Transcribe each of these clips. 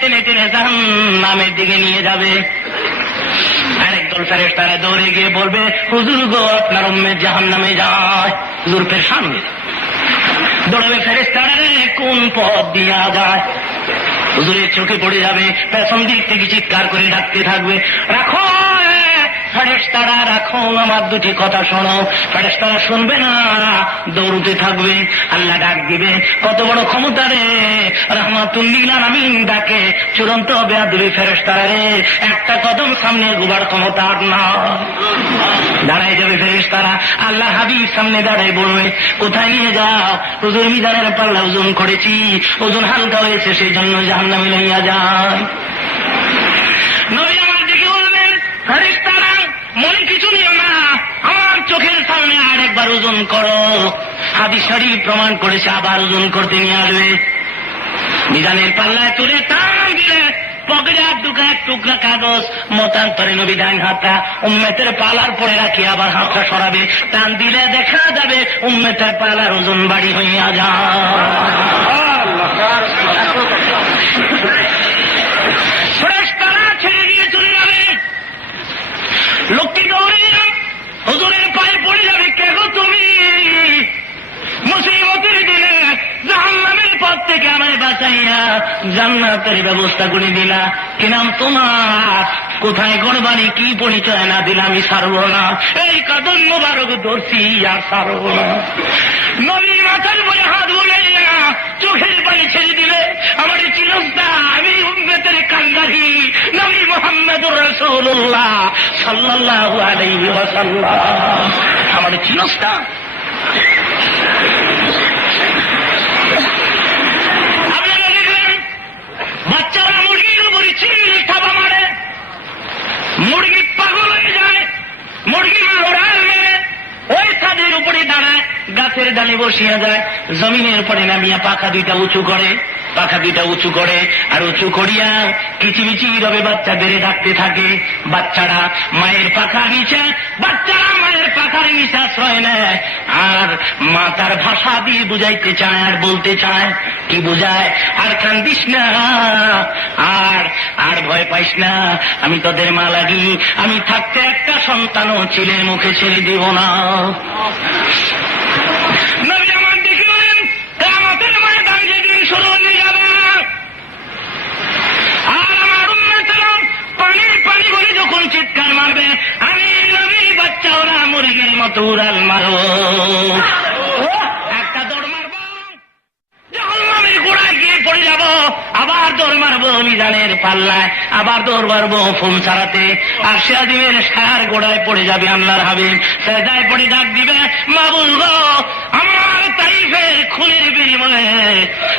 টেনে টেনে জাহান্নামের দিকে নিয়ে যাবে। আরেকদল দল তারা দৌড়ে গিয়ে বলবে, হুজুর গো, আপনার উম্মে জাহান নামে যায়। হুজুর ফের সামনে। দৌড়াবে ফেরেস তারা রে, কোন পথ দিয়া যায়? হুজুরের চোখে পড়ে যাবে, পেছন দিক থেকে চিৎকার করে ডাকতে থাকবে, রাখো ফেরেস্তারা রাখো আমার দুটি কথা শোনো। ফেরেস্তারা শুনবে না, দৌড়তে থাকবে। আল্লাহ ডাক দিবে, কত বড় ক্ষমতা রে, রহমাতুল্লিল আমিন ডাকে, চূড়ান্ত বেয়াদুরি ফেরেস্তারা রে, একটা কদম সামনে গুবার ক্ষমতা আর না। দাঁড়ায় যাবে ফেরেস্তারা আল্লাহ হাবিব সামনে দাঁড়ায় বলবে, কোথায় নিয়ে যাও? হুজুর মিজানের পাল্লা ওজন করেছি, ওজন হালকা হয়েছে সেই জন্য জাহান্নামে লইয়া যায় নবী আমার দিকে বলবেন ফেরেশতারা মনে কিছু নিও না আমার সামনে আর একবার ওজন করো। হাদিস শরীফ প্রমাণ করেছে, আবার ওজন করতে নিয়ে আসবে। বিধানের পাল্লায় তুলে টান দিলে পকেটে আর দুকা এক টুকরা কাগজ, মতান্তরে নবী ডাইন হাতটা উম্মেতের পালার পরে রাখি, আবার হাতটা সরাবে। টান দিলে দেখা যাবে উম্মেতের পালার ওজন বাড়ি হইয়া যায় জান্নাতের ব্যবস্থা করে দিলা। কি নাম তোমার? কোথায় গড়বাড়ি? কি পরিচয় না দিলে? আমি সারব না। এই কদম মোবারক ধরছি আর সারব না। নবীর মাথার বলে হাত বলাইয়া চোখের পানি ছেড়ে দিলে আমার চিরস্তা আমি উম্মেতের কান্দারি। নবী মোহাম্মদ রসুল্লাহ আলাইহি ওয়াসাল্লাম। আমার চিরস্তা বাচ্চারা মুরগির উপরে চিল্লি থাবা মারে মুরগি পাগল হয়ে যায়, মুরগি উড়াল মেরে, ওই ছাদের উপরে দাঁড়ায়, গাছের ডালে বসিয়া যায়, জমিনের উপরে নামিয়া পাখা দুইটা উঁচু করে, পাখা দুইটা উঁচু করে, আর উঁচু করিয়া কিচিমিচি রবে বাচ্চা বেড়ে ডাকতে থাকে। বাচ্চারা মায়ের পাখা নিচে, বাচ্চারা মায়ের বিশ্বাস হয় নেয়, আর মাতার ভাষা দিয়ে বুঝাইতে চায়, আর বলতে চায়, কি বুঝায়? আর কান্দিস না, আর আর ভয় পাইস না, আমি তোদের মা লাগি, আমি থাকতে একটা সন্তানও ছেলের মুখে ছেড়ে দিব না। পাল্লায় আবার দৌড় মারবো ফোন ছাড়াতে। আর দিবেন সার গোড়ায় পড়ে যাবে আল্লাহর হাবিব। সেদায় পড়ে ডাক দিবে, মাবুল গো, আমার তাইফের খুনের বিনিময়ে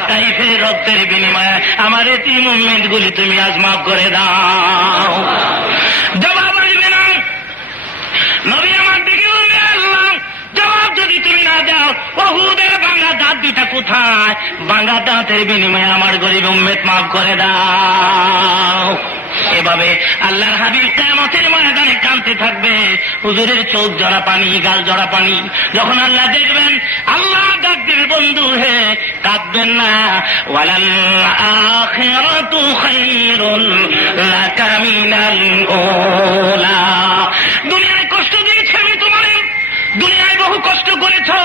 তাইফের রক্তের বিনিময়ে আমার এটি মুভমেন্ট গুলি তুমি আজ মাফ করে দাও জবাব আসবে না নবী আমার দিকে বলবে আল্লাহ জবাব যদি বহুদের বাংলা দাঁত দুইটা কোথায়? বাংলা দাঁতের বিনিময়ে আমার গরিব উম্মেদ মাফ করে দাও। এভাবে আল্লাহর হাবিব কেমতের ময়দানে কানতে থাকবে। হুজুরের চোখ জড়া পানি, গাল জড়া পানি। যখন আল্লাহ দেখবেন, আল্লাহ ডাক দিবে বন্ধু হে, কাঁদবেন না। ওয়ালাল আখিরাতু খায়রুল লাকা মিনাল উলা দুনিয়ায় কষ্ট দিয়েছে আমি তোমারে দুনিয়ায় বহু করেছ?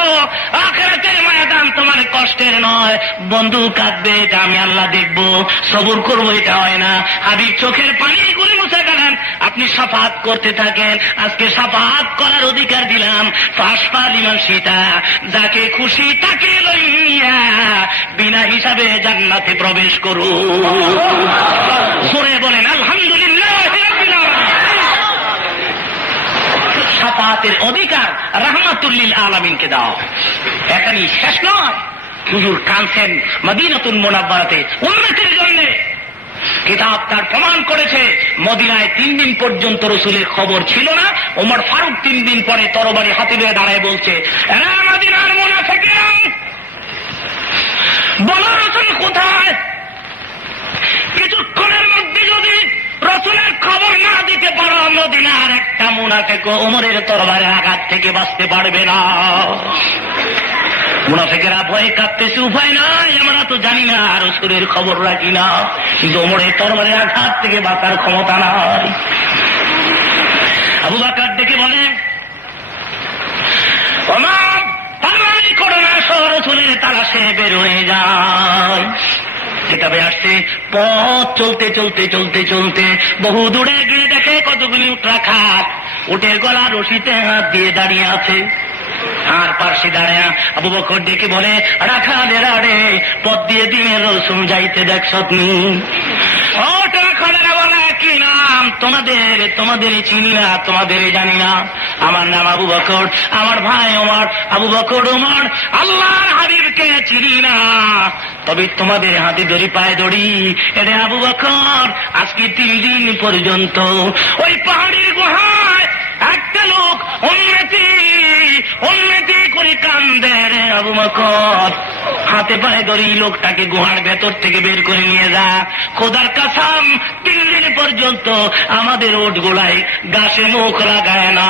আখেরাতের ময়দান তোমার কষ্টের নয়। বন্ধু কাঁদবে এটা আমি আল্লাহ দেখব। সবুর করব এটা হয় না। হাবিব চোখের পানি গুলি মুছে গেলেন আপনি সাফাত করতে থাকেন। আজকে সাফাত করার অধিকার দিলাম। পাশপা দিলাম সেটা। যাকে খুশি তাকে লইয়া বিনা হিসাবে জান্নাতে প্রবেশ জোরে বলেন, আলহামদুলিল্লাহ। সাফাতের অধিকার রাহমাতুল্লিল আলামিনকে দাও। এখানেই শেষ নয়। হুজুর কানছেন মদিনাতুল মোনাব্বারাতে উন্নতির জন্য। কিতাব তার প্রমাণ করেছে, মদিনায় তিন দিন পর্যন্ত রসুলের খবর ছিল না। ওমর ফারুক তিন দিন পরে তরবারি হাতে দিয়ে দাঁড়ায় বলছে মদিনার মোনাফেকেরা বলো রসুল কোথায়? কিছুক্ষণের মধ্যে যদি রসুলের খবর না দিতে পারো, মদিনার মুনাফেক ওমরের তরবারে আঘাত থেকে বাঁচতে পারবে না। মুনাফেকেরা ভয়ে কাঁপতেছে, উপায় নাই, আমরা তো জানি না, আর শরীরের খবর রাখি না। কিন্তু ওমরের তরবারে আঘাত থেকে বাঁচার ক্ষমতা নাই। আবু বাকার ডেকে বলে পালামি করো না সরসুলের তালাশে বের হয়ে যায় কিতাবে আসছে, পথ চলতে চলতে চলতে চলতে বহু দূরে গিয়ে দেখে কতগুলি উঠরা খাট উঠের গলা রশিতে হাত দিয়ে দাঁড়িয়ে আছে। আর পার্শ্বে দাঁড়ায় আবু বকর ডেকে বলে, রাখা দেরা রে পথ দিয়ে দিনের রসুন যাইতে দেখছ তুমি তোমাদের তোমাদের চিনি না, তোমাদের জানি না। আমার নাম আবু বকর, আমার ভাই ওমর, আবু বকর ওমর, আল্লাহর হাবিবকে চিনি না। তবে তোমাদের হাতে দড়ি পায়ে দড়ি এটা আবু বকর, আজকে তিন দিন পর্যন্ত ওই পাহাড়ির গুহায় একটা লোক উন্নতি উন্নতি করে কান্দে রে আবু বকর। হাতে পায়ে দড়ি, লোকটাকে গুহার ভেতর থেকে বের করে নিয়ে যা। খোদার কাছাম তিন দিন পর্যন্ত আমাদের ওট গোড়ায় গাছে মুখ লাগায় না।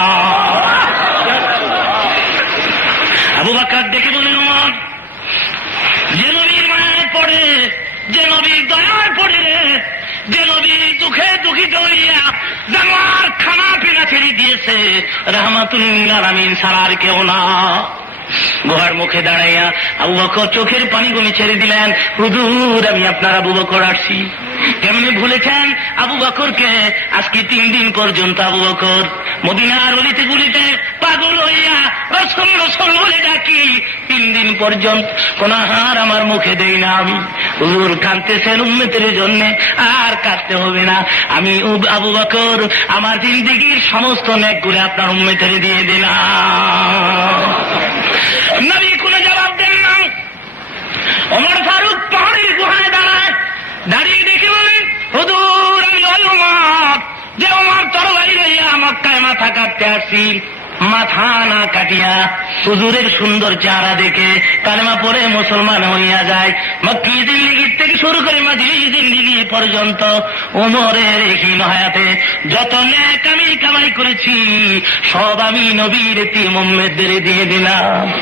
আবু বাকার দেখে বলেন আমার যে নবীর মায়ায় পড়ে যে নবীর দয়ায় পড়ে রে যে নবী দুঃখে দুঃখিত হইয়া জানোয়ার খানা পিনা ছেড়ে দিয়েছে। রহমাতুল্লাহ আমিন সারার কেউ না। গুহার মুখে দাঁড়াইয়া আবু বকর চোখের পানিগুলি ছেড়ে দিলেন। হুজুর, আমি আপনার আবু বকর আসছি। কেমনি ভুলেছেন আবু বকরকে আজকে তিন দিন পর্যন্ত আবু বকর মদিনার অলিতে গুলিতে পাগল হইয়া রসল রসল বলে ডাকি। তিন দিন পর্যন্ত কোন হার আমার মুখে দেই না আমি। হুজুর, কাঁদতেছেন উন্নতির জন্য, আর কাঁদতে হবে না। আমি আবু বকর আমার জিন্দিগির সমস্ত নেক করে আপনার উন্নতির দিয়ে দিলাম। নবী কোনো জবাব দেন না অমর ফারুক পাহাড়ের গুহায় দাঁড়ায়। দাঁড়িয়ে দেখে বলেন হুদুর আমি যে ওমর তরবারি লইয়া মক্কায় মাথা কাটতে আসছি মাথা না কাটিয়া হুজুরের সুন্দর চেহারা দেখে কালেমা পরে মুসলমান হইয়া যায়। মক্কি জিন্দিগির থেকে শুরু করে মাঝলি জিন্দিগি পর্যন্ত ওমরের হীন হায়াতে যত ন্যাক আমি কামাই করেছি, সব আমি নবীর তিমম্মেদের দিয়ে দিলাম।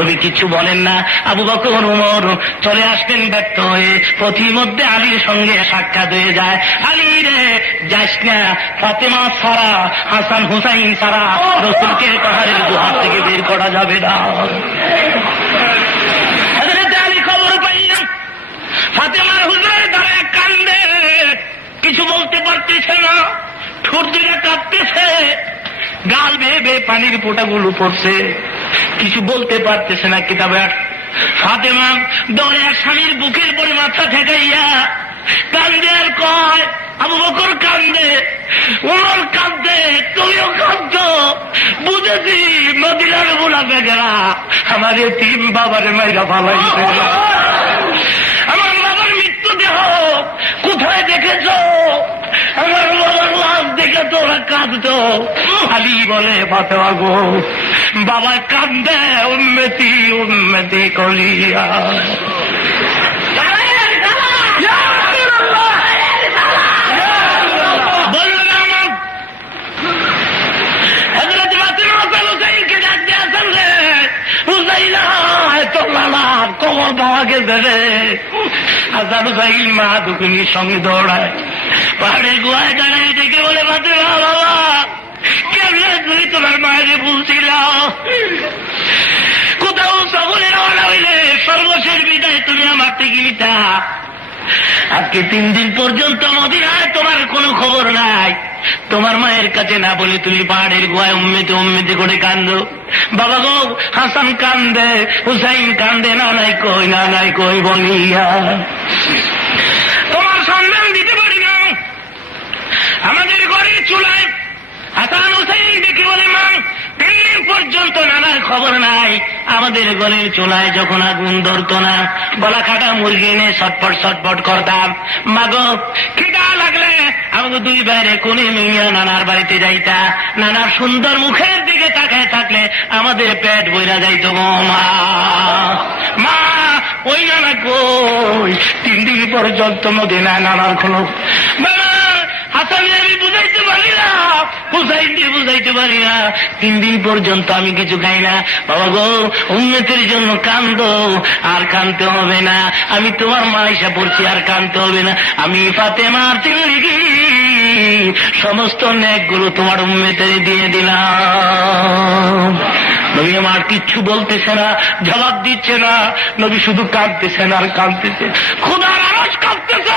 নবী কিছু বলেন না। আবু বকর, উমর চলে আসতেন ব্যক্ত হয়ে পথির মধ্যে আলীর সঙ্গে সাক্ষাৎ হয়ে যায়। আলী রে যাস না, ফাতেমা ছাড়া, হাসান হুসাইন ছাড়া, রসুলকে পাহাড়ের গুহার থেকে বের করা যাবে না। ফাতেমার দ্বারা কান্দে। কিছু বলতে পারতেছে না। ঠোঁট দিকে কাঁপতেছে। গাল বেয়ে বেয়ে পানির পড়ছে। কিছু বলতে পারতেছে না কিতাবে। ফাতেমা এক স্বামীর বুকের পরে মাথা ঠেকাইয়া কান্দে আর কয় আবু বকর কান্দে ওমর কান্দে তুমিও কান্দ বুঝেছি মদিনার বোলা বেগেরা আমার তিন বাবারে মাইরা ফালাইছে আমার বাবার মৃত্যু দেহ কোথায় দেখেছ? আমার বাবার লাশ দেখে তোরা কাঁদত আলী বলে ফাতেমা গো বাবা কান্দে উন্নতি উন্নতি করিয়া। কবর পাওয়া গেছে রে মা দুকুনির সঙ্গে দৌড়ায়। পাহাড়ের গুহায় দাঁড়ায় ডেকে বলে ফাতেমা বাবা, কেমনে তুমি তোমার মায়ের বলছিল কোথাও সকলে রওনা হইলে সর্বশেষ বিদায় তুমি আমার নিতা। আজকে তিন দিন পর্যন্ত মদিনায় তোমার কোনো খবর নাই। তোমার মায়ের কাছে না বলে তুমি পাহাড়ের গুহায় উম্মেতে উম্মেতে করে কান্দো বাবা গো, হাসান কান্দে, হুসাইন কান্দে না নাই কই না নাই কই বলিয়া। তোমার সন্ধান দিতে পারি না। আমাদের ঘরের চুলায় হাসান হুসাইন দেখে বলে, মা তিন দিন পর্যন্ত নানার খবর নাই। আমাদের ঘরের চুলায় যখন আগুন ধরত না গলা কাটা মুরগি এনে ছটপট ছটপট করতাম। মাগো, খিদা লাগলে আমাকে দুই বাইরে কোনে মিয়া নানার বাড়িতে যাইতা। নানার সুন্দর মুখের দিকে তাকায় থাকলে আমাদের পেট বইরা যাইত গো মা। মা, ওই নানা কই? তিন দিন পর্যন্ত মদিনা নানার কোনো হাসানি আমি বুঝাইতে পারি না, বুঝাইতে বুঝাইতে পারি না। তিন দিন পর্যন্ত আমি কিছু খাই না। বাবা গো, উন্নতির জন্য কান্দ আর কানতে হবে না। আমি তোমার মা এসে পড়ছি, আর কানতে হবে না। আমি ফাতেমার চিল্লিগি সমস্ত ন্যাকগুলো তোমার উম্মেতে দিয়ে দিলাম। নবী আমার কিচ্ছু বলতেছে না, জবাব দিচ্ছে না। নবী শুধু কাঁদতেছেন আর কাঁদতেছে। খুদার আরস কাঁদতেছে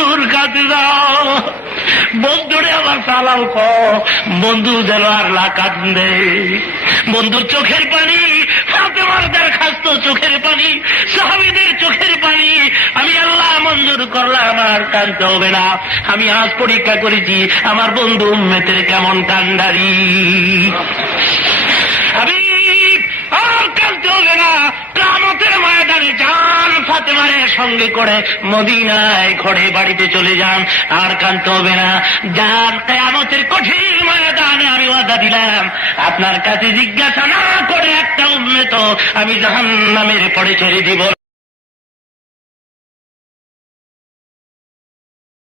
বন্ধুর কাছে যাও বন্ধুরে আমার সালাম ক। বন্ধু যেন আর লা কান্দে বন্ধুর চোখের পানি, ফাতেমারদের খাস্ত চোখের পানি, সাহাবিদের চোখের পানি। আমি আল্লাহ মঞ্জুর করলাম, আর কানতে হবে না। আমি আজ পরীক্ষা করেছি, আমার বন্ধু উম্মেতের কেমন কান্ডারি আমি আর কানতে হবে না কামতের ময়দানে যান ফাতেমারের সঙ্গে করে মদিনায় ঘরে বাড়িতে চলে যান। আর কান্ত হবে না। যান, কেয়ামতের কঠিন ময়দানে আমি ওয়াদা দিলাম। আপনার কাছে জিজ্ঞাসা না করে একটা উন্নত আমি জাহান নামের পরে ছেড়ে দিব।